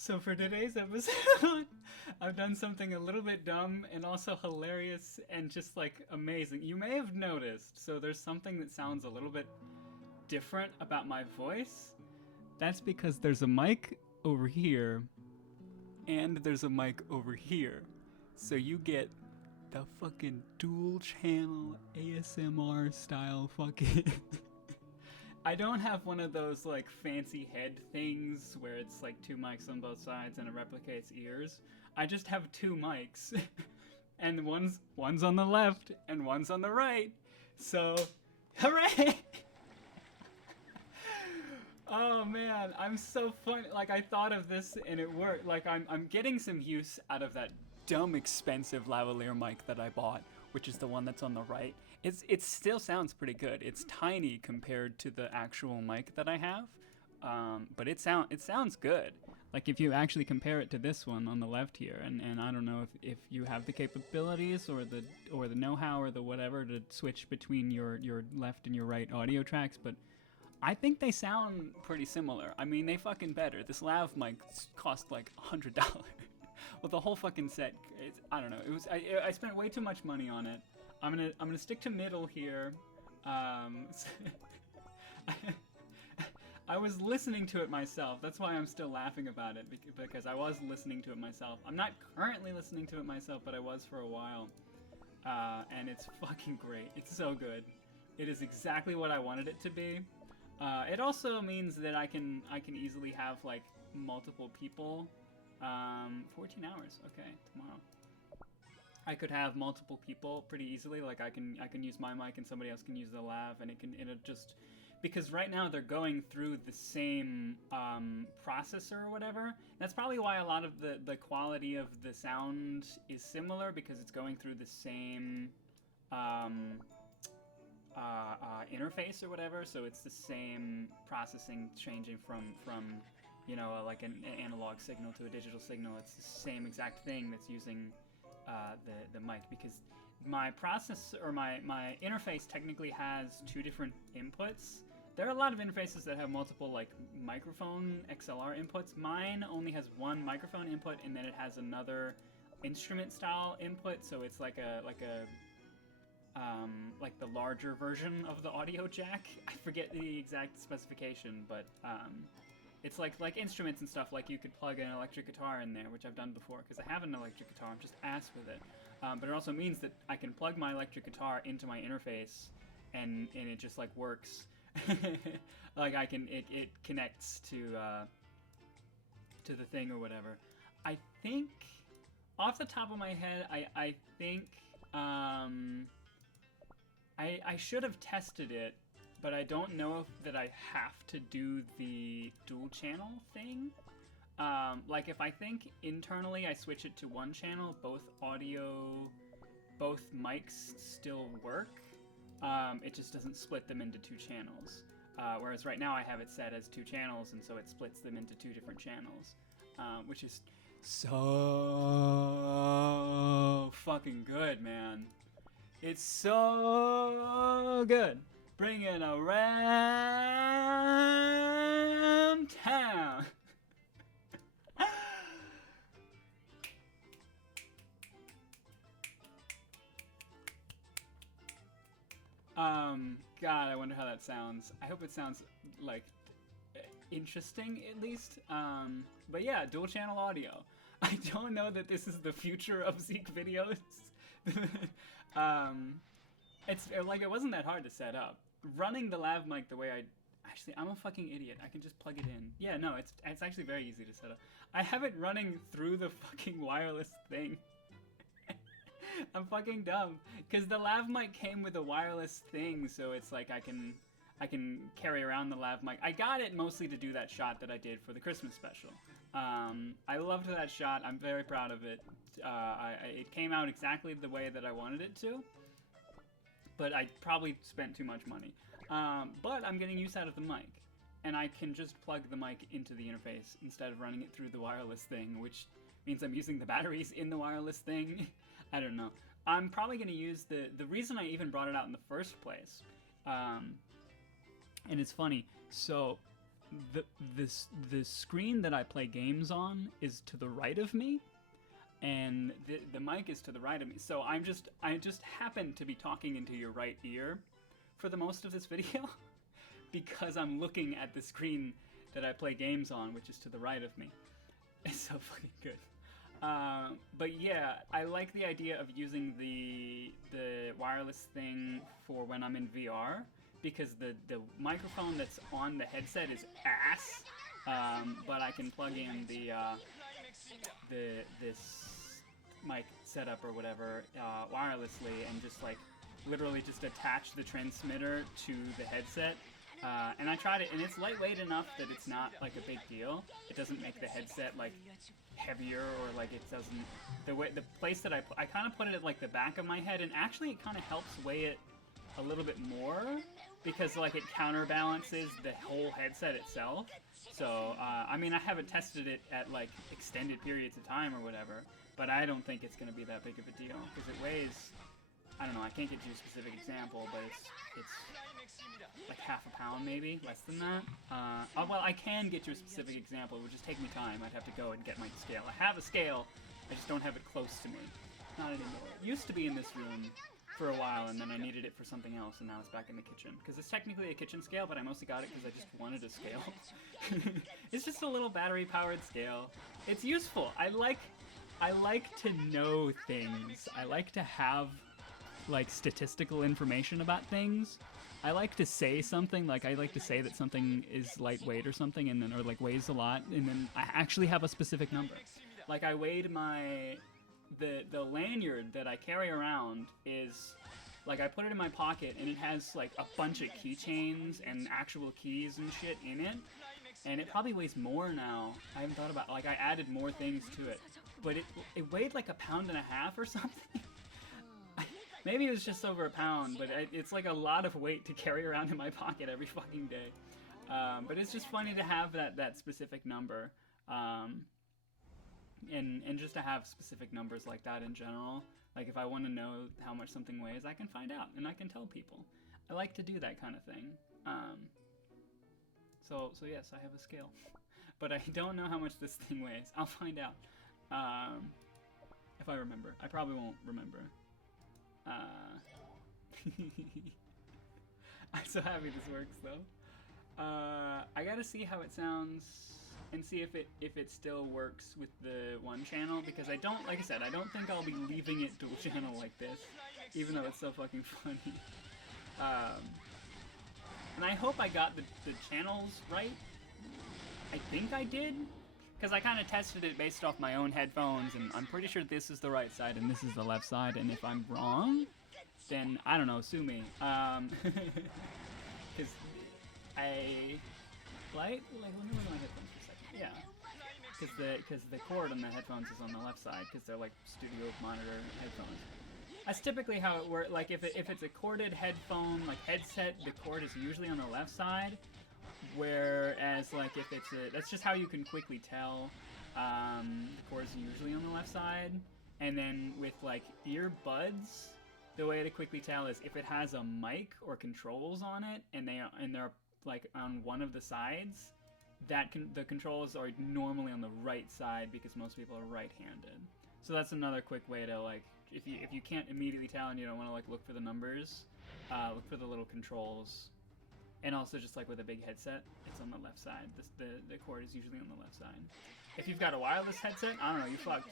So for today's episode, I've done something a little bit dumb and also hilarious and just like amazing. You may have noticed, so there's something that sounds a little bit different about my voice. That's because there's a mic over here and there's a mic over here. So you get the fucking dual channel ASMR style fucking I don't have one of those like fancy head things where it's like two mics on both sides and it replicates ears. I just have two mics, and one's on the left and one's on the right. So, hooray! Oh man, I'm so funny. Like I thought of this and it worked. Like I'm getting some use out of that dumb expensive lavalier mic that I bought, which is the one that's on the right. It still sounds pretty good. It's tiny compared to the actual mic that I have, but it sounds good. Like if you actually compare it to this one on the left here, and I don't know if you have the capabilities or the know-how or the whatever to switch between your left and your right audio tracks, but I think they sound pretty similar. I mean, they fucking better. This lav mic cost like $100. Well, the whole fucking set, I don't know. It was I spent way too much money on it. I'm gonna stick to middle here. I was listening to it myself. That's why I'm still laughing about it, because I was listening to it myself. I'm not currently listening to it myself, but I was for a while. And it's fucking great. It's so good. It is exactly what I wanted it to be. It also means that I can easily have like multiple people. 14 hours. Okay, tomorrow. I could have multiple people pretty easily. Like I can use my mic and somebody else can use the lav, and it'll just, because right now they're going through the same processor or whatever. That's probably why a lot of the quality of the sound is similar, because it's going through the same interface or whatever. So it's the same processing changing from you know, like an analog signal to a digital signal. It's the same exact thing that's using the mic, because my processor or my interface technically has two different inputs. There are a lot of interfaces that have multiple like microphone XLR inputs. Mine only has one microphone input, and then it has another instrument style input. So it's like the larger version of the audio jack. I forget the exact specification, but it's like instruments and stuff. Like you could plug an electric guitar in there, which I've done before because I have an electric guitar. I'm just ass with it. But it also means that I can plug my electric guitar into my interface, and it just like works. Like it connects to the thing or whatever. I think off the top of my head, I think I should have tested it, but I don't know that I have to do the dual channel thing. Like if I think internally I switch it to one channel, both mics still work. It just doesn't split them into two channels. Whereas right now I have it set as two channels, and so it splits them into two different channels, which is so fucking good, man. It's so good. Bring it around town. God, I wonder how that sounds. I hope it sounds like interesting at least. But yeah, dual channel audio. I don't know that this is the future of Zeke videos. It's like it wasn't that hard to set up. Running the lav mic the way I'm a fucking idiot. I can just plug it in. Yeah, no, it's actually very easy to set up. I have it running through the fucking wireless thing. I'm fucking dumb, because the lav mic came with a wireless thing, so it's like I can carry around the lav mic. I got it mostly to do that shot that I did for the Christmas special. I loved that shot. I'm very proud of it. It came out exactly the way that I wanted it to, but I probably spent too much money. But I'm getting use out of the mic, and I can just plug the mic into the interface instead of running it through the wireless thing, which means I'm using the batteries in the wireless thing. I don't know. I'm probably going to use the reason I even brought it out in the first place, and it's funny. So the screen that I play games on is to the right of me, and the mic is to the right of me. So I just happen to be talking into your right ear for the most of this video because I'm looking at the screen that I play games on, which is to the right of me. It's so fucking good. But yeah, I like the idea of using the wireless thing for when I'm in VR, because the microphone that's on the headset is ass, but I can plug in this mic setup or whatever wirelessly and just like literally just attach the transmitter to the headset. And I tried it, and it's lightweight enough that it's not like a big deal. It doesn't make the headset like heavier, or like it doesn't, the place that I kind of put it at like the back of my head, and actually it kind of helps weigh it a little bit more, because like it counterbalances the whole headset itself. So I mean, I haven't tested it at like extended periods of time or whatever, but I don't think it's going to be that big of a deal, because it weighs, I don't know, I can't get you a specific example, but it's like half a pound, maybe less than that. Well, I can get you a specific example. It would just take me time. I'd have to go and get my scale. I have a scale, I just don't have it close to me. Not anymore. It used to be in this room for a while, and then I needed it for something else, and now it's back in the kitchen. Because it's technically a kitchen scale, but I mostly got it because I just wanted a scale. It's just a little battery-powered scale. It's useful. I like to know things. I like to have like statistical information about things. I like to say something, like I like to say that something is lightweight or something, and then, or like weighs a lot, and then I actually have a specific number. Like I weighed the lanyard that I carry around is, like I put it in my pocket, and it has like a bunch of keychains and actual keys and shit in it, and it probably weighs more now. I haven't thought about, like I added more things to it, but it weighed like 1.5 pounds or something. Maybe it was just over a pound, but it's like a lot of weight to carry around in my pocket every fucking day. But it's just funny to have that specific number, and just to have specific numbers like that in general. Like if I want to know how much something weighs, I can find out and I can tell people. I like to do that kind of thing. So yes, I have a scale, but I don't know how much this thing weighs. I'll find out if I remember. I probably won't remember. I'm so happy this works though. I gotta see how it sounds and see if it still works with the one channel, because I don't, like I said, I don't think I'll be leaving it dual channel like this, even though it's so fucking funny. And I hope I got the channels right. I think I did, because I kind of tested it based off my own headphones, and I'm pretty sure this is the right side and this is the left side, and if I'm wrong, then, I don't know, sue me. Because I, let me look at my headphones for a second. Yeah, because the cord on the headphones is on the left side, because they're like studio monitor headphones. That's typically how it works. Like if it's a corded headphone, like headset, the cord is usually on the left side. Whereas, like, if it's that's just how you can quickly tell. The cord's usually on the left side. And then with, like, earbuds, the way to quickly tell is if it has a mic or controls on it, and they're, like, on one of the sides, the controls are normally on the right side, because most people are right-handed. So that's another quick way to, like, if you can't immediately tell and you don't want to, like, look for the numbers, look for the little controls. And also, just like with a big headset, it's on the left side. The cord is usually on the left side. If you've got a wireless headset, I don't know, you fucked.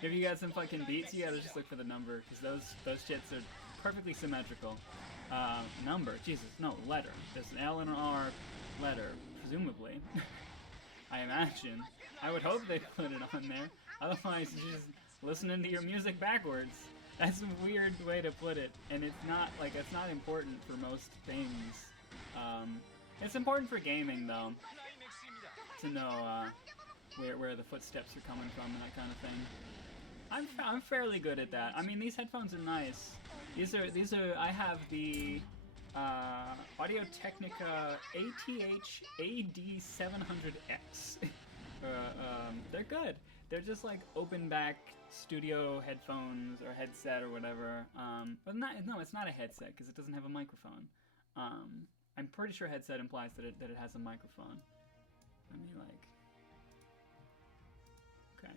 If you got some fucking beats, you gotta just look for the number, because those shits are perfectly symmetrical. Number, Jesus, no, letter. There's an L and an R letter, presumably. I imagine. I would hope they put it on there. Otherwise, you're just listening to your music backwards. That's a weird way to put it, and it's not important for most things. It's important for gaming, though, to know where the footsteps are coming from and that kind of thing. I'm fairly good at that. I mean, these headphones are nice. These are I have the Audio-Technica ATH AD700X. They're good. They're just like open back studio headphones or headset or whatever. But it's not a headset because it doesn't have a microphone. I'm pretty sure headset implies that it has a microphone. Let me like. Okay.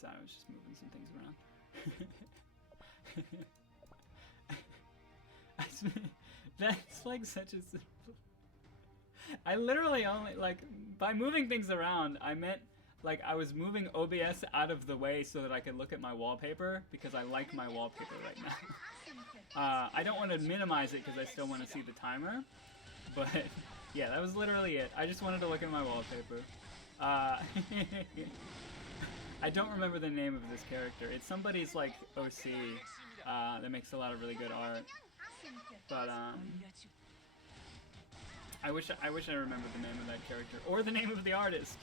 Sorry, I was just moving some things around. That's like such a simple. I literally only like by moving things around. I meant like I was moving OBS out of the way so that I could look at my wallpaper because I like my wallpaper right now. I don't want to minimize it because I still want to see the timer, but yeah, that was literally it. I just wanted to look at my wallpaper. I don't remember the name of this character. It's somebody's like OC that makes a lot of really good art. But I wish I remembered the name of that character or the name of the artist.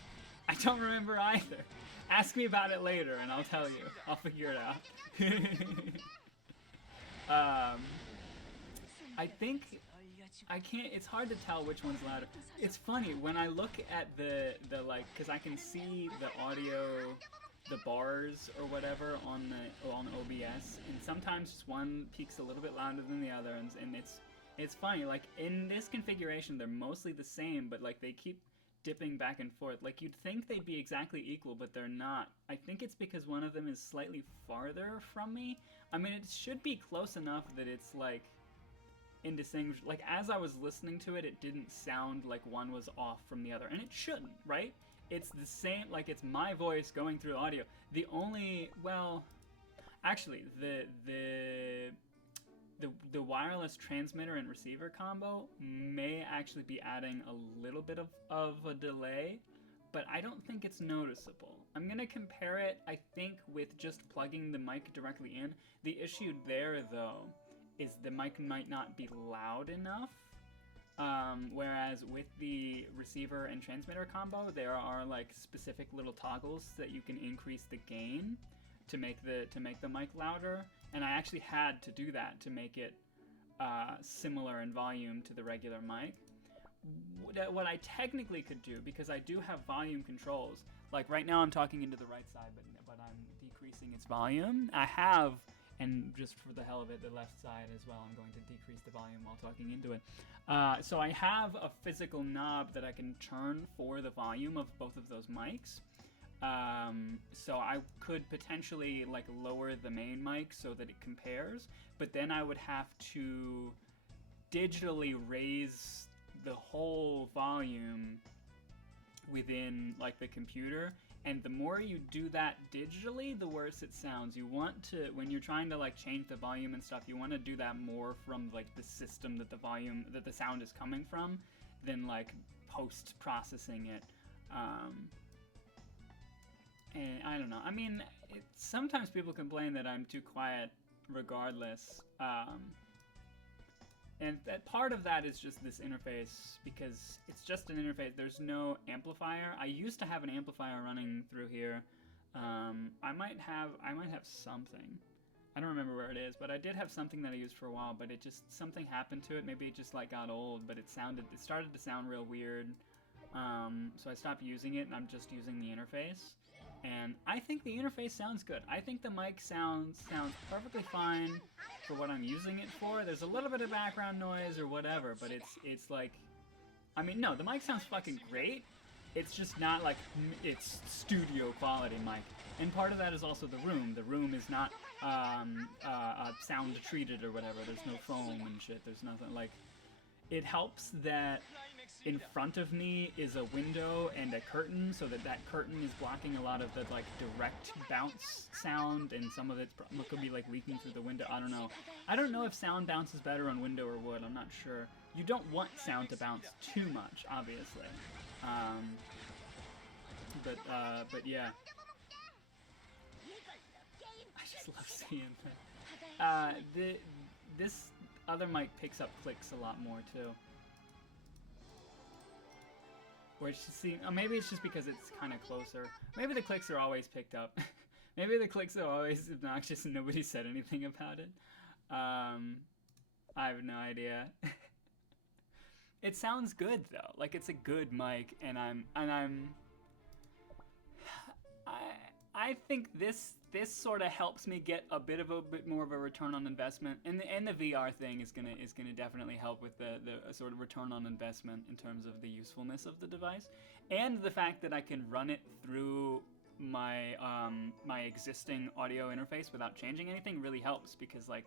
I don't remember either. Ask me about it later and I'll tell you. I'll figure it out. I think I can't. It's hard to tell which one's louder. It's funny when I look at the like, because I can see the audio, the bars or whatever on OBS, and sometimes one peaks a little bit louder than the other, and it's funny. Like in this configuration, they're mostly the same, but like they keep dipping back and forth. Like you'd think they'd be exactly equal, but they're not. I think it's because one of them is slightly farther from me. I mean, it should be close enough that it's like indistinguishable. Like as I was listening to it, it didn't sound like one was off from the other, and it shouldn't, right? It's the same, like it's my voice going through audio. The only, well, actually, the wireless transmitter and receiver combo may actually be adding a little bit of a delay, but I don't think it's noticeable. I'm gonna compare it, I think, with just plugging the mic directly in. The issue there, though, is the mic might not be loud enough. Whereas with the receiver and transmitter combo, there are like specific little toggles that you can increase the gain to make the mic louder, and I actually had to do that to make it similar in volume to the regular mic. What I technically could do, because I do have volume controls, like right now I'm talking into the right side, but I'm decreasing its volume. I have, and just for the hell of it, the left side as well, I'm going to decrease the volume while talking into it. So I have a physical knob that I can turn for the volume of both of those mics. So I could potentially like lower the main mic so that it compares, but then I would have to digitally raise the whole volume within like the computer. And the more you do that digitally, the worse it sounds. You want to, when you're trying to like change the volume and stuff, you want to do that more from like the system that the sound is coming from, than like post-processing it. And I don't know. I mean, sometimes people complain that I'm too quiet regardless. And that part of that is just this interface, because it's just an interface. There's no amplifier. I used to have an amplifier running through here. I might have something. I don't remember where it is, but I did have something that I used for a while, but something happened to it. Maybe it just like got old, but it started to sound real weird. So I stopped using it, and I'm just using the interface. And I think the interface sounds good. I think the mic sounds perfectly fine for what I'm using it for. There's a little bit of background noise or whatever, but it's like, I mean, no, the mic sounds fucking great. It's just not like it's studio quality mic. And part of that is also the room. The room is not sound treated or whatever. There's no foam and shit. There's nothing like. It helps that in front of me is a window and a curtain, so that curtain is blocking a lot of the like direct bounce sound, and some of it could be like leaking through the window. I don't know. I don't know if sound bounces better on window or wood. I'm not sure. You don't want sound to bounce too much, obviously. But yeah. I just love seeing that. This other mic picks up clicks a lot more too. Which maybe it's just because it's kind of closer. Maybe the clicks are always picked up. Maybe the clicks are always obnoxious and nobody said anything about it. I have no idea. It sounds good though. Like it's a good mic, and I I think this sort of helps me get a bit more of a return on investment, and the VR thing is gonna definitely help with the sort of return on investment in terms of the usefulness of the device, and the fact that I can run it through my my existing audio interface without changing anything really helps, because like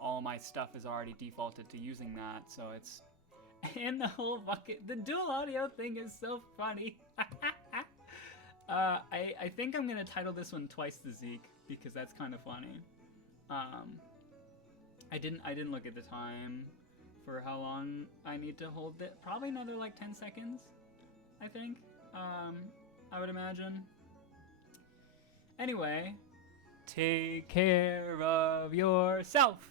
all my stuff is already defaulted to using that, so it's and the whole bucket. The dual audio thing is so funny. I think I'm gonna title this one Twice the Zeke, because that's kind of funny. I didn't look at the time for how long I need to hold it. Probably another like 10 seconds, I think. I would imagine. Anyway, take care of yourself.